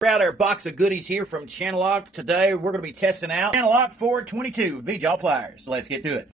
Got our box of goodies here from CHANNELLOCK. Today we're going to be testing out CHANNELLOCK 422 V-JAW pliers. So let's get to it.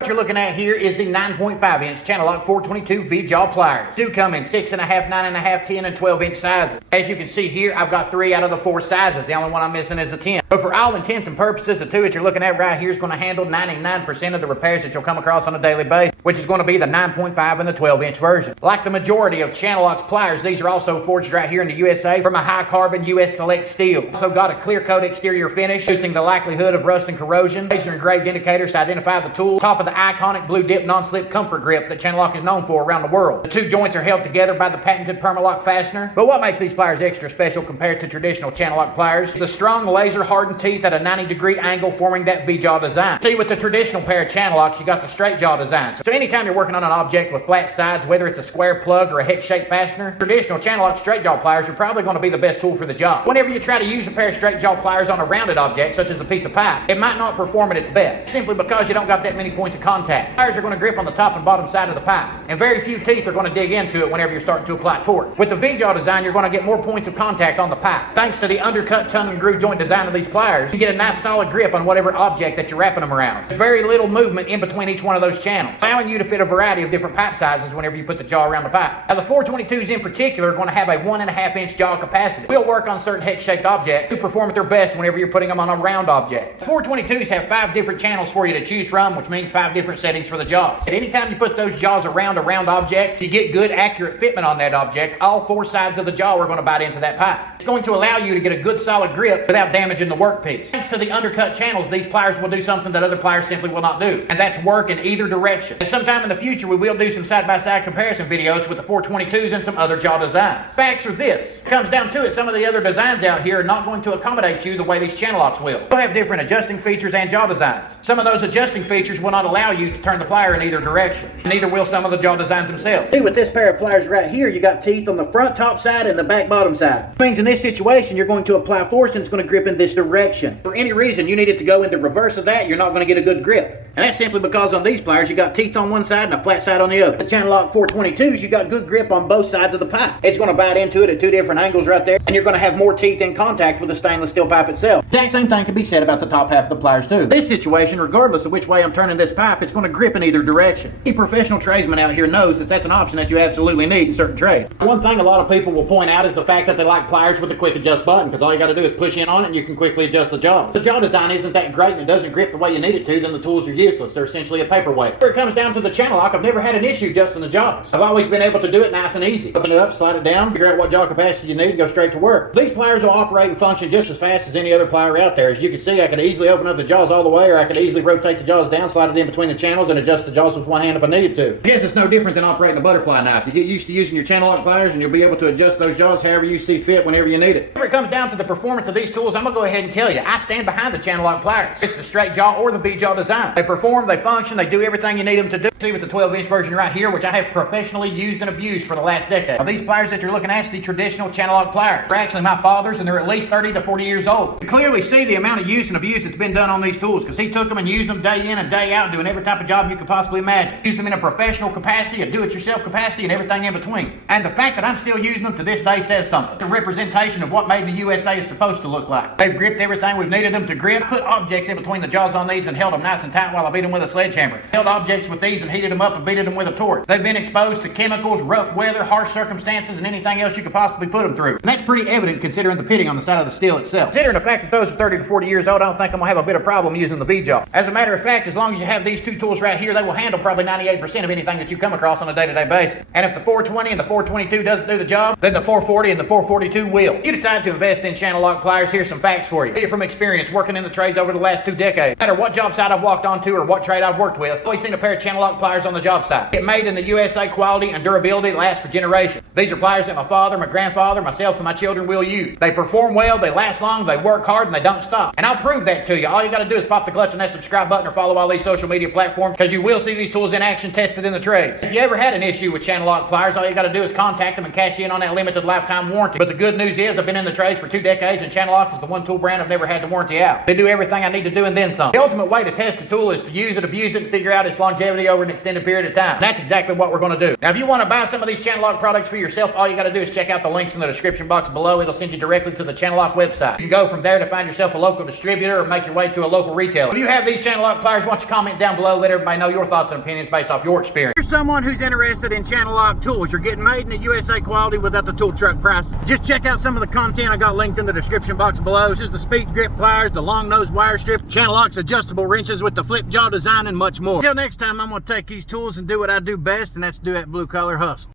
What you're looking at here is the 9.5 inch CHANNELLOCK 422 V-JAW pliers. Do come in 6.5, 9.5, 10, and 12 inch sizes. As you can see here, I've got 3 out of the 4 sizes. The only one I'm missing is a 10. But for all intents and purposes, the 2 that you're looking at right here is going to handle 99% of the repairs that you'll come across on a daily basis, which is going to be the 9.5 and the 12 inch version. Like the majority of CHANNELLOCK's pliers, these are also forged right here in the USA from a High Carbor U.S. select steel. Also got a clear coat exterior finish, reducing the likelihood of rust and corrosion. Laser engraved indicators to identify the tool. Top of the iconic blue dip non-slip comfort grip that CHANNELLOCK is known for around the world. The 2 joints are held together by the patented Permalock fastener. But what makes these pliers extra special compared to traditional CHANNELLOCK pliers is the strong laser hardened teeth at a 90-degree angle, forming that V-jaw design. See, with the traditional pair of CHANNELLOCKs, you got the straight jaw design. So anytime you're working on an object with flat sides, whether it's a square plug or a hex-shaped fastener, traditional CHANNELLOCK straight jaw pliers are probably going to be the best tool for the job. Whenever you try to use a pair of straight jaw pliers on a rounded object, such as a piece of pipe, it might not perform at its best, simply because you don't got that many points of contact. Pliers are going to grip on the top and bottom side of the pipe, and very few teeth are going to dig into it whenever you're starting to apply torque. With the V-jaw design, you're going to get more points of contact on the pipe. Thanks to the undercut tongue and groove joint design of these pliers, you get a nice solid grip on whatever object that you're wrapping them around. There's very little movement in between each one of those channels, allowing you to fit a variety of different pipe sizes whenever you put the jaw around the pipe. Now the 422s in particular are going to have a 1.5 inch jaw capacity. We'll work on certain hex-shaped objects to perform at their best whenever you're putting them on a round object. The 422s have 5 different channels for you to choose from, which means 5 different settings for the jaws. At any time you put those jaws around a round object, to get good accurate fitment on that object, all 4 sides of the jaw are going to bite into that pipe. It's going to allow you to get a good solid grip without damaging the workpiece. Thanks to the undercut channels, these pliers will do something that other pliers simply will not do, and that's work in either direction. And sometime in the future, we will do some side-by-side comparison videos with the 422s and some other jaw designs. Facts are this. It comes down to it, some of the other designs out here are not going to accommodate you the way these CHANNELLOCKs will. They'll have different adjusting features and jaw designs. Some of those adjusting features will not allow you to turn the plier in either direction. Neither will some of the jaw designs themselves. See, with this pair of pliers right here, you got teeth on the front top side and the back bottom side. Which means in this situation, you're going to apply force and it's going to grip in this direction. For any reason you need it to go in the reverse of that, you're not going to get a good grip. And that's simply because on these pliers, you got teeth on one side and a flat side on the other. The CHANNELLOCK 422s, you got good grip on both sides of the pipe. It's going to bite into it at 2 different angles right there, and you're going to have more teeth in contact with the stainless steel pipe itself. The exact same thing can be said about the top half of the pliers too. This situation, regardless of which way I'm turning this pipe, it's going to grip in either direction. Any professional tradesman out here knows that that's an option that you absolutely need in certain trades. One thing a lot of people will point out is the fact that they like pliers with a quick adjust button, because all you got to do is push in on it and you can quickly adjust the jaw. If the jaw design isn't that great and it doesn't grip the way you need it to, then the tools are useless. They're essentially a paperweight. Where it comes down to the CHANNELLOCK, I've never had an issue adjusting the jaws. I've always been able to do it nice and easy. Open it up, slide it down, figure out what jaw capacity you need, and go straight to work. These pliers will operate and function just as fast as any other plier out there. As you can see, I could easily open up the jaws all the way, or I could easily rotate the jaws down, slide it in between the channels, and adjust the jaws with one hand if I needed to. I guess it's no different than operating a butterfly knife. You get used to using your CHANNELLOCK pliers and you'll be able to adjust those jaws however you see fit whenever you need it. When it comes down to the performance of these tools, I'm going to go ahead and tell you, I stand behind the CHANNELLOCK pliers. It's the straight jaw or the V-jaw design. They perform, they function, they do everything you need them to do. See, with the 12 inch version right here, which I have professionally used and abused for the last decade. Now, these pliers that you're looking at, the traditional CHANNELLOCK pliers. They're actually my father's, and they're at least 30 to 40 years old. You clearly see the amount of use and abuse that's been done on these tools, because he took them and used them day in and day out, doing every type of job you could possibly imagine. Used them in a professional capacity, a do-it-yourself capacity, and everything in between. And the fact that I'm still using them to this day says something. It's a representation of what Made in the USA is supposed to look like. They've gripped everything we've needed them to grip, put objects in between the jaws on these and held them nice and tight while I beat them with a sledgehammer. Held objects with these and heated them up and beat them with a torch. They've been exposed to chemicals, rough weather, harsh circumstances, and anything else you could possibly put them through. And that's pretty evident considering the pitting on the side of the steel itself. Considering the fact that those are 30 to 40 years old, I don't think I'm going to have a bit of problem using the V-jaw. As a matter of fact, as long as you have these 2 tools right here, they will handle probably 98% of anything that you come across on a day-to-day basis. And if the 420 and the 422 doesn't do the job, then the 440 and the 442 will. If you decide to invest in CHANNELLOCK pliers, here's some facts for you. From experience working in the trades over the last 2 decades. No matter what job site I've walked onto or what trade I've worked with, I've always seen a pair of CHANNELLOCK pliers on the job site. Get made in the USA quality and durability that lasts for generations. These are pliers that my father, my grandfather, myself, and my children will use. They perform well, they last long, they work hard, and they don't stop. And I'll prove that to you. All you got to do is pop the clutch on that subscribe button or follow all these social media platform, because you will see these tools in action tested in the trades. If you ever had an issue with CHANNELLOCK pliers, all you got to do is contact them and cash in on that limited lifetime warranty. But the good news is I've been in the trades for 2 decades, and CHANNELLOCK is the one tool brand I've never had to warranty out. They do everything I need to do and then some. The ultimate way to test a tool is to use it, abuse it, and figure out its longevity over an extended period of time. And that's exactly what we're going to do. Now, if you want to buy some of these CHANNELLOCK products for yourself, all you got to do is check out the links in the description box below. It'll send you directly to the CHANNELLOCK website. You can go from there to find yourself a local distributor or make your way to a local retailer. If you have these CHANNELLOCK pliers, why don't you comment down below, let everybody know your thoughts and opinions based off your experience. If you're someone who's interested in CHANNELLOCK tools, you're getting made in the USA quality without the tool truck price. Just check out some of the content I got linked in the description box below. This is the speed grip pliers, the long nose wire strip, CHANNELLOCK's adjustable wrenches with the flip jaw design, and much more. Until next time, I'm going to take these tools and do what I do best, and that's do that blue collar hustle.